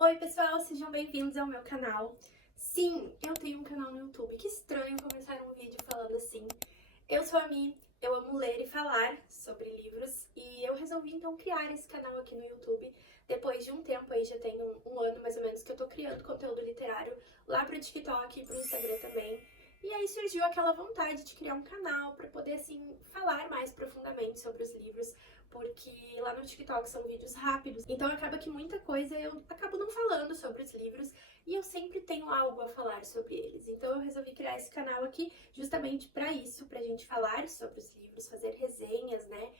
Oi pessoal, sejam bem-vindos ao meu canal. Sim, eu tenho um canal no YouTube. Que estranho começar um vídeo falando assim. Eu sou a Mi, eu amo ler e falar sobre livros e eu resolvi então criar esse canal aqui no YouTube. Depois de um tempo aí, já tem um ano mais ou menos que eu tô criando conteúdo literário lá pro TikTok e pro Instagram também. E aí surgiu aquela vontade de criar um canal para poder assim falar mais profundamente sobre os livros, porque lá no TikTok são vídeos rápidos, então acaba que muita coisa eu acabo não falando sobre os livros e eu sempre tenho algo a falar sobre eles. Então eu resolvi criar esse canal aqui justamente para isso, pra gente falar sobre os livros, fazer resenhas, né?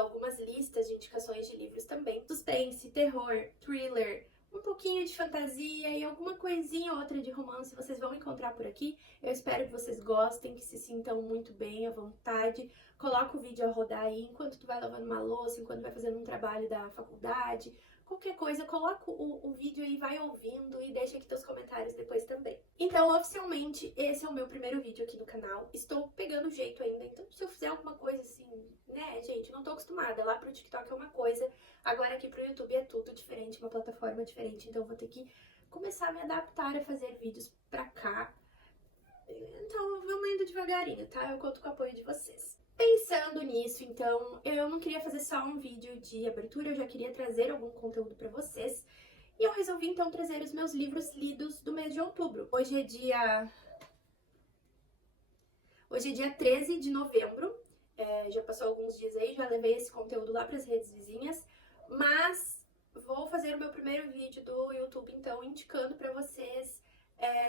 Algumas listas de indicações de livros também. Suspense, terror, thriller, um pouquinho de fantasia e alguma coisinha ou outra de romance vocês vão encontrar por aqui. Eu espero que vocês gostem, que se sintam muito bem, à vontade. Coloca o vídeo a rodar aí enquanto tu vai lavando uma louça, enquanto vai fazendo um trabalho da faculdade, qualquer coisa, coloca o vídeo aí, vai ouvindo e deixa aqui teus comentários depois também. Então, oficialmente, esse é o meu primeiro vídeo aqui no canal. Estou pegando o jeito ainda, então se eu fizer alguma coisa assim, né, gente, não tô acostumada. Lá pro TikTok é uma coisa, agora aqui pro YouTube é tudo diferente, uma plataforma diferente, então eu vou ter que começar a me adaptar a fazer vídeos pra cá. Então, vamos indo devagarinho, tá? Eu conto com o apoio de vocês. Pensando nisso, então, eu não queria fazer só um vídeo de abertura, eu já queria trazer algum conteúdo pra vocês. E eu resolvi, então, trazer os meus livros lidos do mês de outubro. Hoje é dia 13 de novembro, já passou alguns dias aí, já levei esse conteúdo lá pras redes vizinhas, mas vou fazer o meu primeiro vídeo do YouTube, então, indicando pra vocês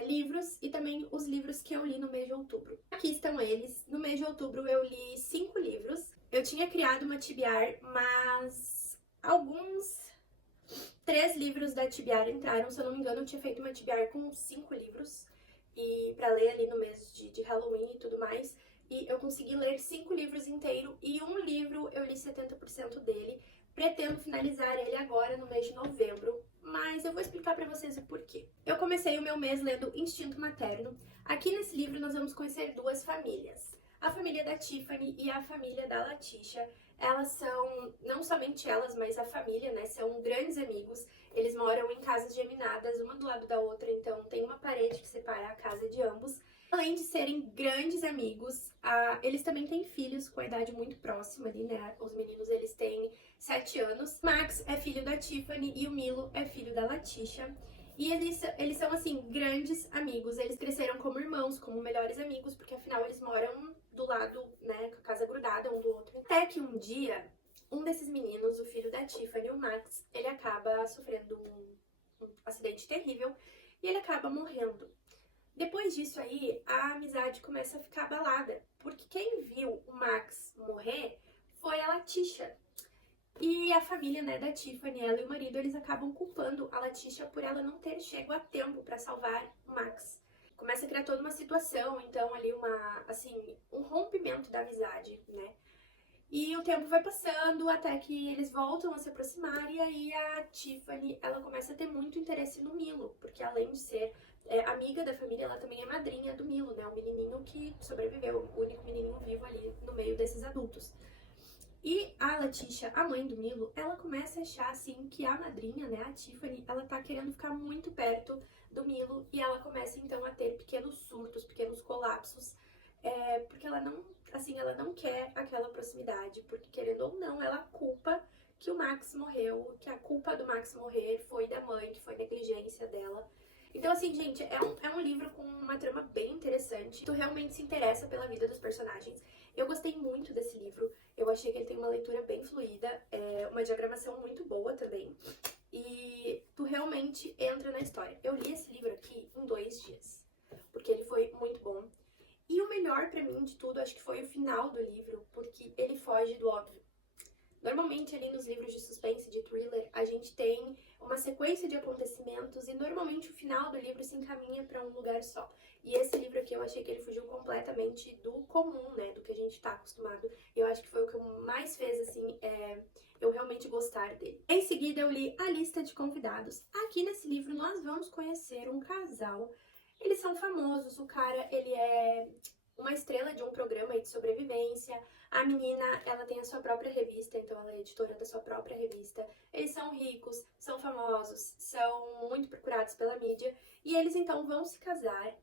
livros e também os livros que eu li no mês de outubro. Aqui estão eles. No mês de outubro eu li 5 livros. Eu tinha criado uma TBR, mas alguns 3 livros da TBR entraram. Se eu não me engano, eu tinha feito uma TBR com 5 livros e para ler ali no mês de Halloween e tudo mais. E eu consegui ler 5 livros inteiros e um livro eu li 70% dele. Pretendo finalizar ele agora no mês de novembro, mas eu vou explicar pra vocês o porquê. Eu comecei o meu mês lendo Instinto Materno. Aqui nesse livro nós vamos conhecer duas famílias. A família da Tiffany e a família da Latisha. Elas são, não somente elas, mas a família, né, são grandes amigos. Eles moram em casas geminadas, uma do lado da outra, então tem uma parede que separa a casa de ambos. Além de serem grandes amigos, eles também têm filhos com a idade muito próxima ali, né? Os meninos, eles têm 7 anos. Max é filho da Tiffany e o Milo é filho da Latisha. E eles são, assim, grandes amigos. Eles cresceram como irmãos, como melhores amigos, porque afinal eles moram do lado, né, com a casa grudada um do outro. Até que um dia, um desses meninos, o filho da Tiffany, o Max, ele acaba sofrendo um acidente terrível e ele acaba morrendo. Depois disso aí, a amizade começa a ficar abalada, porque quem viu o Max morrer foi a Latisha. E a família, né, da Tiffany, ela e o marido, eles acabam culpando a Latisha por ela não ter chego a tempo para salvar o Max. Começa a criar toda uma situação, então ali um rompimento da amizade, né? E o tempo vai passando até que eles voltam a se aproximar e aí a Tiffany, ela começa a ter muito interesse no Milo, porque além de ser amiga da família, ela também é madrinha do Milo, né? O menininho que sobreviveu, o único menininho vivo ali no meio desses adultos. E a Latisha, a mãe do Milo, ela começa a achar, assim, que a madrinha, né, a Tiffany, ela tá querendo ficar muito perto do Milo e ela começa, então, a ter pequenos surtos, pequenos colapsos, porque ela não quer aquela proximidade, porque, querendo ou não, ela culpa que o Max morreu, que a culpa do Max morrer foi da mãe, que foi negligência dela. Então, assim, gente, é um livro com uma trama bem interessante. Tu realmente se interessa pela vida dos personagens. Eu gostei muito desse livro. Eu achei que ele tem uma leitura bem fluida, uma diagramação muito boa também. E tu realmente entra na história. Eu li esse livro aqui em 2 dias, porque ele foi muito bom. E o melhor pra mim de tudo, acho que foi o final do livro, porque ele foge do óbvio. Normalmente ali nos livros de suspense, de thriller, a gente tem uma sequência de acontecimentos e normalmente o final do livro se encaminha para um lugar só. E esse livro aqui eu achei que ele fugiu completamente do comum, né, do que a gente tá acostumado. Eu acho que foi o que mais fez, assim, eu realmente gostar dele. Em seguida eu li A Lista de Convidados. Aqui nesse livro nós vamos conhecer um casal. Eles são famosos, o cara, ele é uma estrela de um programa aí de sobrevivência. A menina, ela tem a sua própria revista, então ela é editora da sua própria revista. Eles são ricos, são famosos, são muito procurados pela mídia. E eles então vão se casar.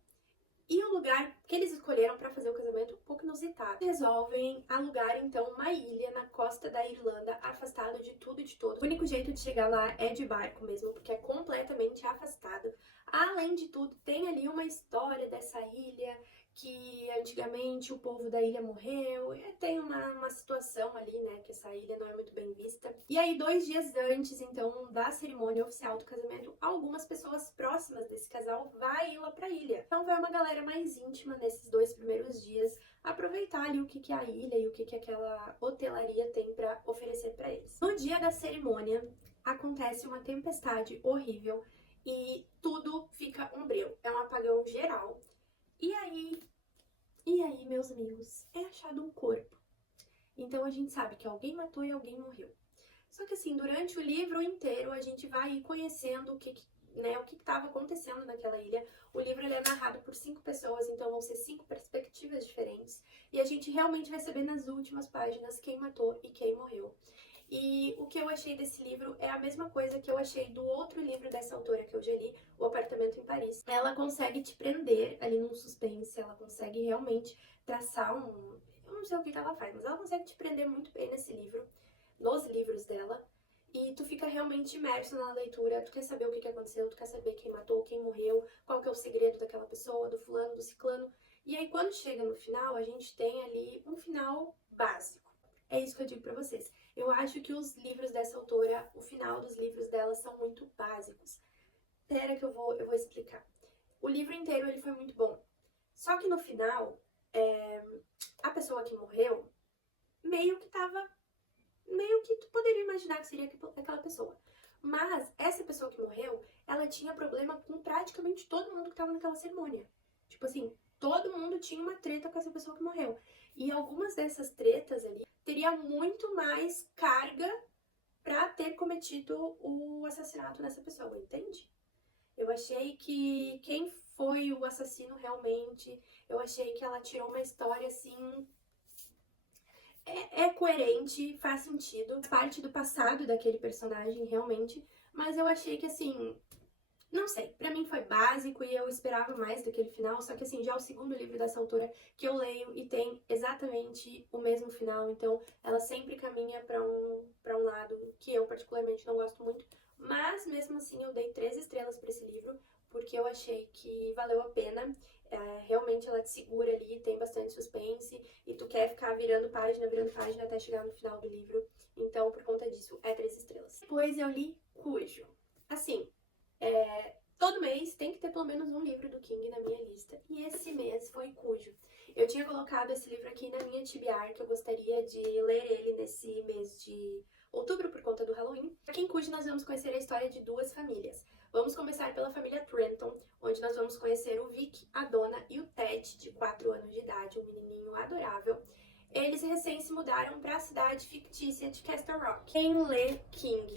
E o lugar que eles escolheram para fazer o casamento é um pouco inusitado. Resolvem alugar então uma ilha na costa da Irlanda, afastado de tudo e de todos. O único jeito de chegar lá é de barco mesmo, porque é completamente afastado. Além de tudo, tem ali uma história dessa ilha, que antigamente o povo da ilha morreu, e tem uma situação ali, né, que essa ilha não é muito bem vista. E aí, 2 dias antes, então, da cerimônia oficial do casamento, algumas pessoas próximas desse casal vai ir lá pra ilha. Então vai uma galera mais íntima nesses 2 primeiros dias, aproveitar ali o que é a ilha e o que aquela hotelaria tem pra oferecer pra eles. No dia da cerimônia, acontece uma tempestade horrível e tudo fica um breu. É um apagão geral. E aí, meus amigos, é achado um corpo. Então a gente sabe que alguém matou e alguém morreu. Só que assim, durante o livro inteiro a gente vai ir conhecendo o que estava acontecendo naquela ilha. O livro ele é narrado por 5 pessoas, então vão ser 5 perspectivas diferentes. E a gente realmente vai saber nas últimas páginas quem matou e quem morreu. E o que eu achei desse livro é a mesma coisa que eu achei do outro livro dessa autora que eu já li, O Apartamento em Paris. Ela consegue te prender ali num suspense, ela consegue realmente traçar um... Eu não sei o que ela faz, mas ela consegue te prender muito bem nesse livro, nos livros dela. E tu fica realmente imerso na leitura, tu quer saber o que aconteceu, tu quer saber quem matou, quem morreu, qual que é o segredo daquela pessoa, do fulano, do ciclano. E aí quando chega no final, a gente tem ali um final básico. É isso que eu digo pra vocês. Eu acho que os livros dessa autora, o final dos livros dela são muito básicos. Pera que eu vou explicar. O livro inteiro ele foi muito bom. Só que no final, a pessoa que morreu, meio que tu poderia imaginar que seria aquela pessoa. Mas essa pessoa que morreu, ela tinha problema com praticamente todo mundo que tava naquela cerimônia. Tipo assim, todo mundo tinha uma treta com essa pessoa que morreu. E algumas dessas tretas ali teria muito mais carga pra ter cometido o assassinato dessa pessoa, entende? Eu achei que quem foi o assassino realmente, eu achei que ela tirou uma história assim... É coerente, faz sentido, parte do passado daquele personagem realmente, mas eu achei que assim... Não sei, pra mim foi básico e eu esperava mais daquele final, só que assim, já é o segundo livro dessa autora que eu leio e tem exatamente o mesmo final, então ela sempre caminha pra um lado que eu particularmente não gosto muito, mas mesmo assim eu dei 3 estrelas pra esse livro, porque eu achei que valeu a pena, realmente ela te segura ali, tem bastante suspense e tu quer ficar virando página até chegar no final do livro, então por conta disso é 3 estrelas. Depois eu li Cujo. Assim, todo mês tem que ter pelo menos um livro do King na minha lista. E esse mês foi Cujo. Eu tinha colocado esse livro aqui na minha TBR, que eu gostaria de ler ele nesse mês de outubro, por conta do Halloween. Aqui em Cujo nós vamos conhecer a história de 2 famílias. Vamos começar pela família Trenton, onde nós vamos conhecer o Vic, a Donna e o Ted, de 4 anos de idade, um menininho adorável. Eles recém se mudaram para a cidade fictícia de Castle Rock. Quem lê King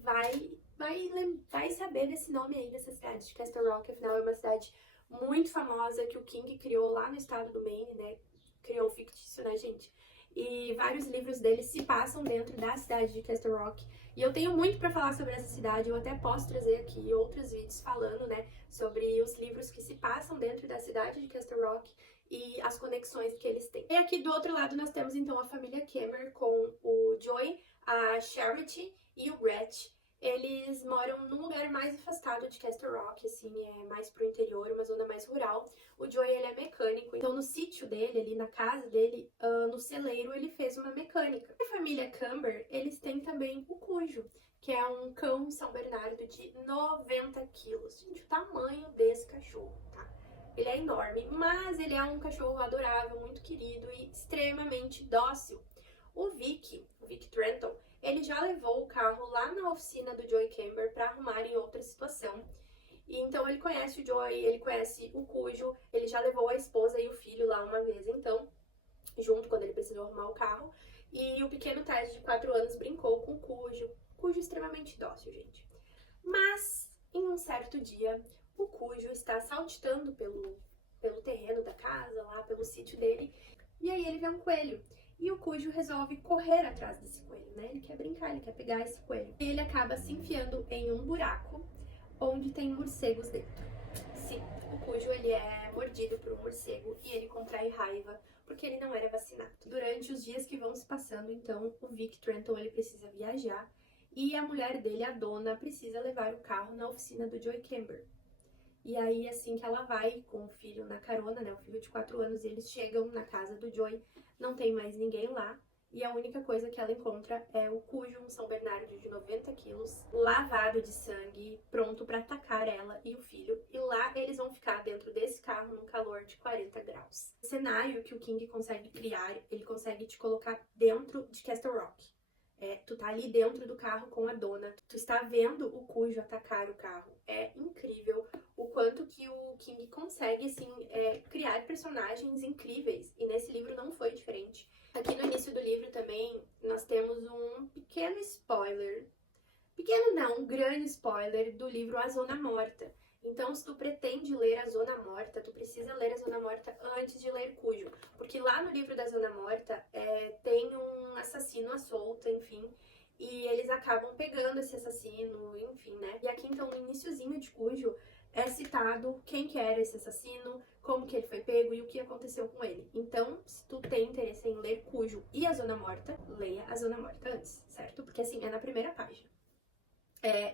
vai saber desse nome aí, dessa cidade de Castle Rock. Afinal, é uma cidade muito famosa que o King criou lá no estado do Maine, né? Criou fictício, né, gente? E vários livros dele se passam dentro da cidade de Castle Rock. E eu tenho muito pra falar sobre essa cidade, eu até posso trazer aqui outros vídeos falando, né, sobre os livros que se passam dentro da cidade de Castle Rock e as conexões que eles têm. E aqui do outro lado nós temos então a família Kemmer com o Joey, a Charity e o Brett. Eles moram num lugar mais afastado de Castle Rock, assim, é mais pro interior, uma zona mais rural. O Joey, ele é mecânico, então no sítio dele, ali na casa dele, no celeiro, ele fez uma mecânica. A família Camber, eles têm também o Cujo, que é um cão São Bernardo de 90 quilos. Gente, o tamanho desse cachorro, tá? Ele é enorme, mas ele é um cachorro adorável, muito querido e extremamente dócil. O Vic Trenton, ele já levou o carro lá na oficina do Joey Camber para arrumar em outra situação. E então ele conhece o Joey, ele conhece o Cujo, ele já levou a esposa e o filho lá uma vez, então, junto quando ele precisou arrumar o carro. E o pequeno Ted de 4 anos brincou com o Cujo. Cujo extremamente dócil, gente. Mas, em um certo dia, o Cujo está saltitando pelo terreno da casa, lá pelo sítio dele. E aí ele vê um coelho. E o Cujo resolve correr atrás desse coelho, né? Ele quer brincar, ele quer pegar esse coelho. E ele acaba se enfiando em um buraco onde tem morcegos dentro. Sim, o Cujo ele é mordido por um morcego e ele contrai raiva porque ele não era vacinado. Durante os dias que vão se passando, então, o Vic Trenton ele precisa viajar e a mulher dele, a dona, precisa levar o carro na oficina do Joy Camber. E aí, assim que ela vai com o filho na carona, né, o filho de 4 anos, eles chegam na casa do Joy, não tem mais ninguém lá, e a única coisa que ela encontra é o Cujo, um São Bernardo de 90 quilos, lavado de sangue, pronto para atacar ela e o filho. E lá eles vão ficar dentro desse carro num calor de 40 graus. O cenário que o King consegue criar, ele consegue te colocar dentro de Castle Rock. Tu tá ali dentro do carro com a dona, tu está vendo o Cujo atacar o carro. É incrível o quanto que o King consegue, assim, criar personagens incríveis. E nesse livro não foi diferente. Aqui no início do livro também nós temos um pequeno spoiler. Pequeno não, um grande spoiler do livro A Zona Morta. Então, se tu pretende ler A Zona Morta, tu precisa ler A Zona Morta antes de ler Cujo. Porque lá no livro da Zona Morta tem um assassino à solta, enfim. E eles acabam pegando esse assassino, enfim, né? E aqui, então, no iniciozinho de Cujo, é citado quem que era esse assassino, como que ele foi pego e o que aconteceu com ele. Então, se tu tem interesse em ler Cujo e A Zona Morta, leia A Zona Morta antes, certo? Porque, assim, é na primeira página.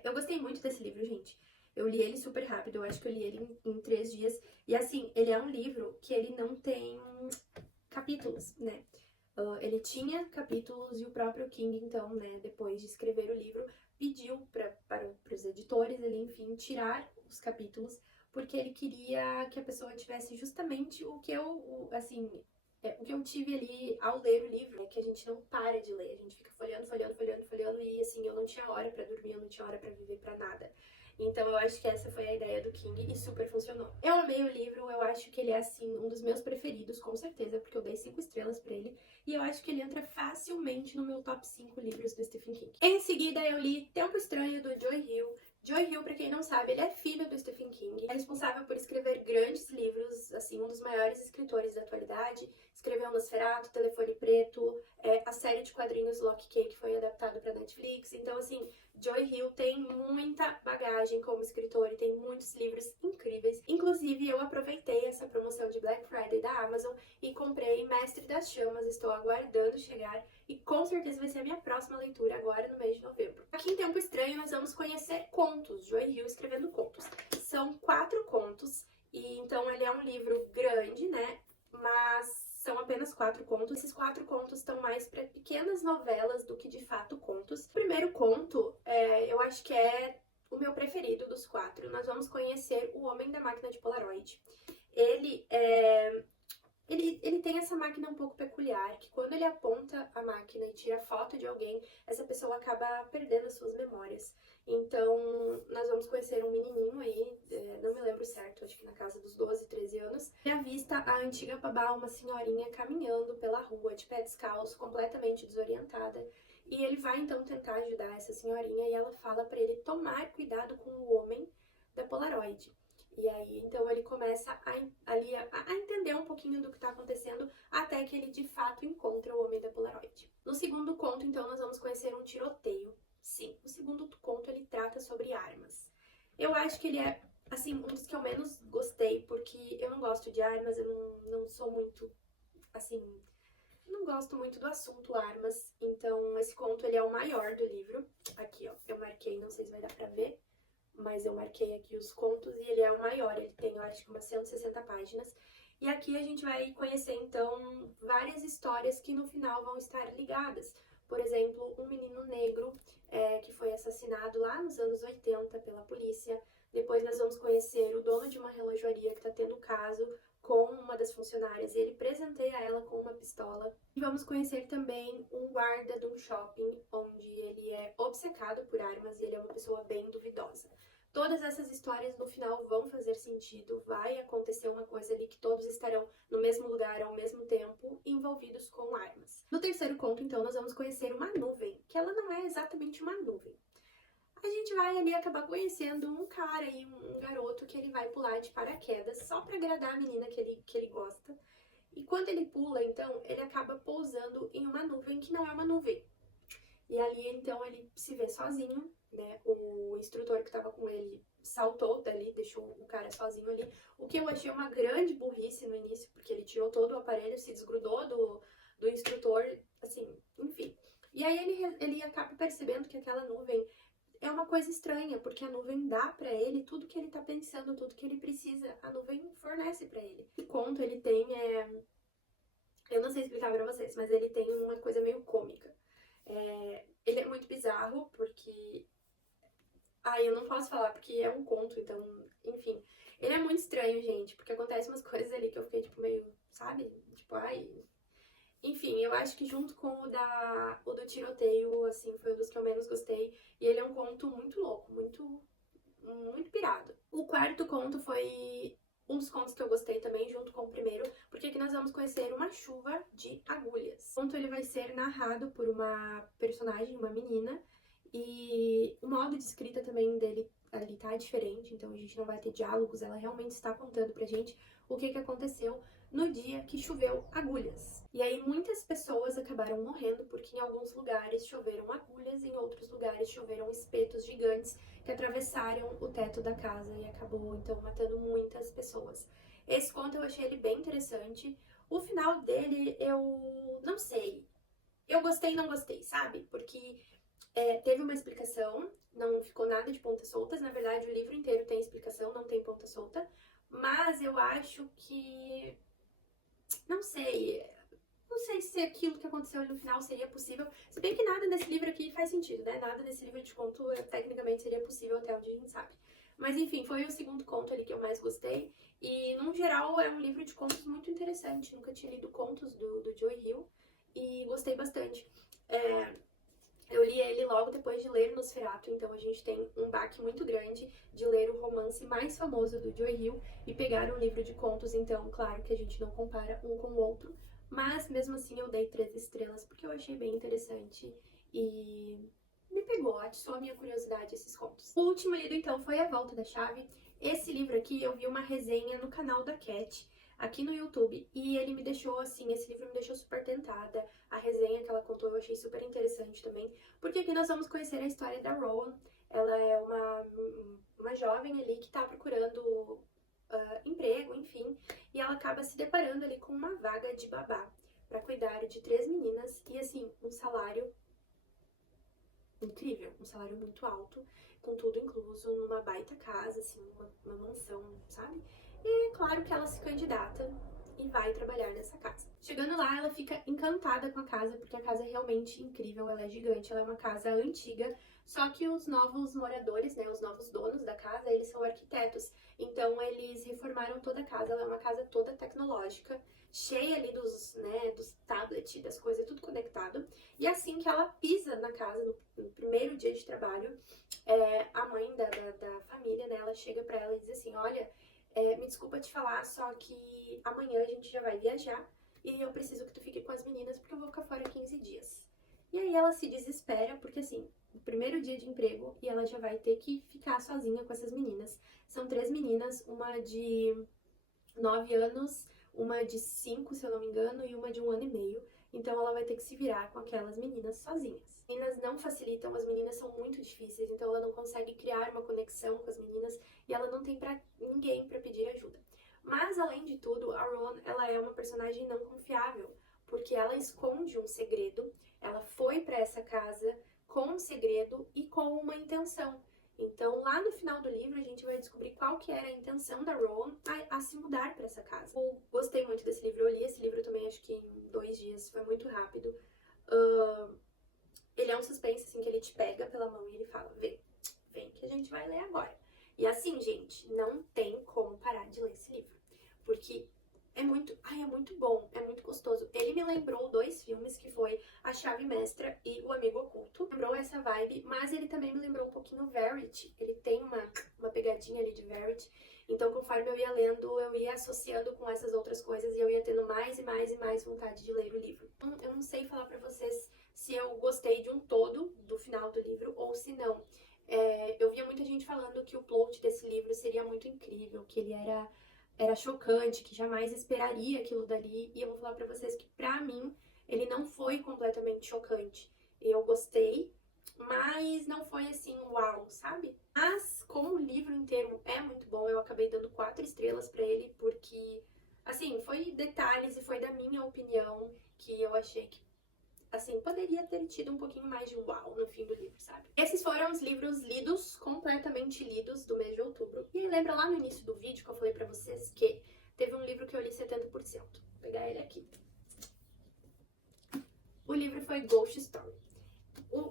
Eu gostei muito desse livro, gente. Eu li ele super rápido, eu acho que eu li ele em 3 dias. E assim, ele é um livro que ele não tem capítulos, né? Ele tinha capítulos e o próprio King, então, né, depois de escrever o livro, pediu para os editores ali, enfim, tirar os capítulos, porque ele queria que a pessoa tivesse justamente o que eu tive ali ao ler o livro, né, que a gente não para de ler, a gente fica folheando, e assim, eu não tinha hora pra dormir, eu não tinha hora pra viver, pra nada. Então eu acho que essa foi a ideia do King e super funcionou. Eu amei o livro, eu acho que ele é, assim, um dos meus preferidos, com certeza, porque eu dei 5 estrelas pra ele. E eu acho que ele entra facilmente no meu top 5 livros do Stephen King. Em seguida eu li Tempo Estranho, do Joy Hill. Joy Hill, pra quem não sabe, ele é filho do Stephen King. É responsável por escrever grandes livros, assim, um dos maiores escritores da atualidade. Escreveu Nosferatu, Telefone Preto, a série de quadrinhos Lock Cake foi adaptado pra Netflix. Então, assim, Joy Hill tem muita bagagem como escritor e tem muitos livros incríveis. Inclusive, eu aproveitei essa promoção de Black Friday da Amazon e comprei Mestre das Chamas. Estou aguardando chegar e com certeza vai ser a minha próxima leitura agora no mês de novembro. Aqui em Tempo Estranho nós vamos conhecer contos, Joy Hill escrevendo contos. São 4 contos e então ele é um livro grande, né? Mas são apenas 4 contos. Esses 4 contos estão mais para pequenas novelas do que de fato contos. O primeiro conto, eu acho que é o meu preferido dos 4. Nós vamos conhecer o Homem da Máquina de Polaroid. Ele tem essa máquina um pouco peculiar, que quando ele aponta a máquina e tira foto de alguém, essa pessoa acaba perdendo as suas memórias. Então, nós vamos conhecer um menininho aí, não me lembro certo, acho que na casa dos 12, 13 anos. E avista a antiga babá, uma senhorinha caminhando pela rua, de pé descalço, completamente desorientada. E ele vai então tentar ajudar essa senhorinha e ela fala para ele tomar cuidado com o homem da Polaroid. E aí, então, ele começa a entender um pouquinho do que está acontecendo até que ele, de fato, encontra o Homem da Polaroid. No segundo conto, então, nós vamos conhecer um tiroteio. Sim, o segundo conto, ele trata sobre armas. Eu acho que ele é, assim, um dos que eu menos gostei, porque eu não gosto de armas, eu não sou muito, assim, não gosto muito do assunto armas. Então, esse conto, ele é o maior do livro. Aqui, ó, eu marquei, não sei se vai dar pra ver, mas eu marquei aqui os contos e ele é o maior, ele tem, eu acho que umas 160 páginas. E aqui a gente vai conhecer, então, várias histórias que no final vão estar ligadas. Por exemplo, um menino negro que foi assassinado lá nos anos 80 pela polícia. Depois nós vamos conhecer o dono de uma relojoaria que está tendo caso com uma das funcionárias e ele presenteia ela com uma pistola. E vamos conhecer também um guarda de um shopping onde ele é obcecado por armas e ele é uma pessoa bem duvidosa. Todas essas histórias no final vão fazer sentido, vai acontecer uma coisa ali que todos estarão no mesmo lugar ao mesmo tempo, envolvidos com armas. No terceiro conto, então, nós vamos conhecer uma nuvem, que ela não é exatamente uma nuvem. a gente vai ali acabar conhecendo um cara e um garoto que ele vai pular de paraquedas só pra agradar a menina que ele gosta. E quando ele pula, então, ele acaba pousando em uma nuvem que não é uma nuvem. E ali, então, ele se vê sozinho, né? O instrutor que tava com ele saltou dali, deixou o cara sozinho ali. O que eu achei uma grande burrice no início, porque ele tirou todo o aparelho, se desgrudou do instrutor, assim, enfim. E aí ele acaba percebendo que aquela nuvem é uma coisa estranha, porque a nuvem dá pra ele tudo que ele tá pensando, tudo que ele precisa. A nuvem fornece pra ele. O conto, ele tem, eu não sei explicar pra vocês, mas ele tem uma coisa meio cômica. Ele é muito bizarro, porque... eu não posso falar, porque é um conto, então, enfim. Ele é muito estranho, gente, porque acontecem umas coisas ali que eu fiquei, tipo, meio, sabe? Tipo, Enfim, eu acho que junto com o do tiroteio, assim, foi um dos que eu menos gostei. E ele é um conto muito louco, muito pirado. O quarto conto foi um dos contos que eu gostei também, junto com o primeiro, porque aqui nós vamos conhecer uma chuva de agulhas. O conto ele vai ser narrado por uma personagem, uma menina, e o modo de escrita também dele ali tá diferente, então a gente não vai ter diálogos, ela realmente está contando pra gente o que aconteceu no dia que choveu agulhas. E aí muitas pessoas acabaram morrendo porque em alguns lugares choveram agulhas, em outros lugares choveram espetos gigantes que atravessaram o teto da casa e acabou então matando muitas pessoas. Esse conto eu achei ele bem interessante. O final dele eu não sei. Eu gostei e não gostei, sabe? Porque teve uma explicação, não ficou nada de pontas soltas. Na verdade, o livro inteiro tem explicação, não tem ponta solta. Mas eu acho que... Não sei se aquilo que aconteceu ali no final seria possível. Se bem que nada nesse livro aqui faz sentido, né? Nada nesse livro de conto tecnicamente seria possível até onde a gente sabe. Mas enfim, foi o segundo conto ali que eu mais gostei. E, no geral, é um livro de contos muito interessante. Nunca tinha lido contos do Joe Hill e gostei bastante. Eu li ele logo depois de ler Nosferatu, então a gente tem um baque muito grande de ler o romance mais famoso do Joe Hill e pegar um livro de contos, então, claro que a gente não compara um com o outro, mas mesmo assim eu dei 3 estrelas porque eu achei bem interessante e me pegou, atiçou a minha curiosidade esses contos. O último lido, então, foi A Volta da Chave. Esse livro aqui eu vi uma resenha no canal da Cat, aqui no YouTube, e ele me deixou assim, esse livro me deixou super tentada. A resenha que ela contou eu achei super interessante também, porque aqui nós vamos conhecer a história da Rowan. Ela é uma jovem ali que tá procurando emprego, enfim, e ela acaba se deparando ali com uma vaga de babá pra cuidar de 3 meninas e assim, um salário incrível, um salário muito alto, com tudo incluso, numa baita casa, assim, uma mansão, sabe? E é claro que ela se candidata e vai trabalhar nessa casa. Chegando lá, ela fica encantada com a casa, porque a casa é realmente incrível, ela é gigante, ela é uma casa antiga, só que os novos moradores, né, os novos donos da casa, eles são arquitetos, então eles reformaram toda a casa, ela é uma casa toda tecnológica, cheia ali dos tablets, das coisas, tudo conectado, e assim que ela pisa na casa, no primeiro dia de trabalho, a mãe da família, né, ela chega pra ela e diz assim, olha, me desculpa te falar, só que amanhã a gente já vai viajar e eu preciso que tu fique com as meninas porque eu vou ficar fora 15 dias. E aí ela se desespera porque assim, o primeiro dia de emprego e ela já vai ter que ficar sozinha com essas meninas. São 3 meninas, uma de 9 anos, uma de 5, se eu não me engano, e uma de 1 ano e meio. Então ela vai ter que se virar com aquelas meninas sozinhas. As meninas não facilitam, as meninas são muito difíceis, então ela não consegue criar uma conexão com as meninas e ela não tem ninguém pra pedir ajuda. Mas, além de tudo, a Rowan, ela é uma personagem não confiável, porque ela esconde um segredo, ela foi pra essa casa com um segredo e com uma intenção. Então, lá no final do livro, a gente vai descobrir qual que era a intenção da Rowan a se mudar para essa casa. Eu gostei muito desse livro, eu li esse livro também, acho que em 2 dias, foi muito rápido. Ele é um suspense, assim, que ele te pega pela mão e ele fala, vem que a gente vai ler agora. E assim, gente, não tem como parar de ler esse livro, porque é muito bom, é muito gostoso. Ele me lembrou 2 filmes, que foi A Chave Mestra e O Amigo Oculto. Lembrou essa vibe, mas ele também me lembrou um pouquinho Verity. Ele tem uma pegadinha ali de Verity. Então, conforme eu ia lendo, eu ia associando com essas outras coisas e eu ia tendo mais e mais e mais vontade de ler o livro. Eu não sei falar pra vocês se eu gostei de um todo do final do livro ou se não. Eu via muita gente falando que o plot desse livro seria muito incrível, que ele era chocante, que jamais esperaria aquilo dali. E eu vou falar pra vocês que, pra mim, ele não foi completamente chocante. Eu gostei, mas não foi assim, uau, sabe? Mas, como o livro inteiro é muito bom, eu acabei dando 4 estrelas pra ele, porque, assim, foi detalhes e foi da minha opinião que eu achei que, assim, poderia ter tido um pouquinho mais de uau no fim do livro, sabe? Esses foram os livros lidos, completamente lidos, do mês de outubro. E aí, lembra lá no início do vídeo que eu falei pra vocês que teve um livro que eu li 70%. Vou pegar ele aqui. O livro foi Ghost Story.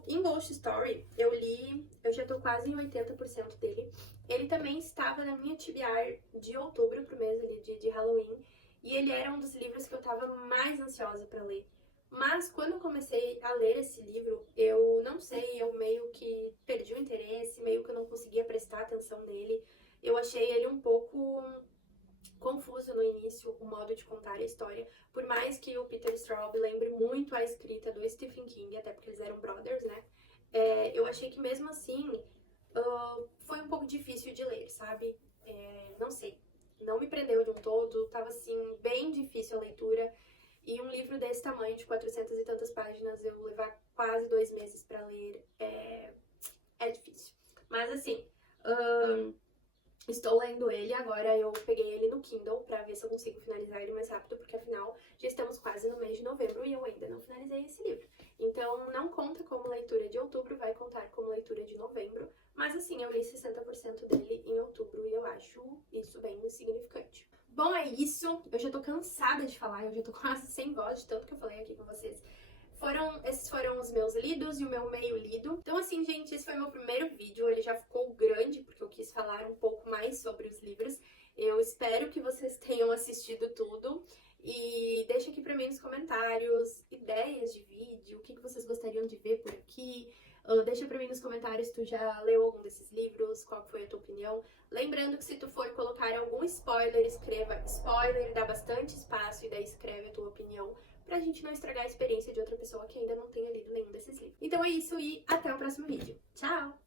Em Ghost Story, eu já tô quase em 80% dele. Ele também estava na minha TBR de outubro, pro mês ali de Halloween. E ele era um dos livros que eu tava mais ansiosa pra ler. Mas quando eu comecei a ler esse livro, eu não sei, eu meio que perdi o interesse, meio que eu não conseguia prestar atenção nele. Eu achei ele um pouco confuso no início, o modo de contar a história. Por mais que o Peter Straub lembre muito a escrita do Stephen King, até porque eles eram brothers, né? Eu achei que mesmo assim foi um pouco difícil de ler, sabe? Não sei, não me prendeu de um todo, tava assim, bem difícil a leitura. E um livro desse tamanho, de 400 e tantas páginas, eu levar quase 2 meses pra ler, é difícil. Mas assim, estou lendo ele, agora eu peguei ele no Kindle pra ver se eu consigo finalizar ele mais rápido, porque afinal já estamos quase no mês de novembro e eu ainda não finalizei esse livro. Então não conta como leitura de outubro, vai contar como leitura de novembro, mas assim, eu li 60% dele em outubro e eu acho isso bem significante. Bom, é isso. Eu já tô cansada de falar, eu já tô quase sem voz de tanto que eu falei aqui com vocês. Esses foram os meus lidos e o meu meio lido. Então assim, gente, esse foi meu primeiro vídeo. Ele já ficou grande, porque eu quis falar um pouco mais sobre os livros. Eu espero que vocês tenham assistido tudo. E deixa aqui pra mim nos comentários ideias de vídeo, o que vocês gostariam de ver por aqui. Deixa pra mim nos comentários se tu já leu algum desses livros, qual foi a tua opinião. Lembrando que se tu for colocar algum spoiler, escreva spoiler, dá bastante espaço e daí escreve a tua opinião, pra gente não estragar a experiência de outra pessoa que ainda não tenha lido nenhum desses livros. Então é isso e até o próximo vídeo. Tchau!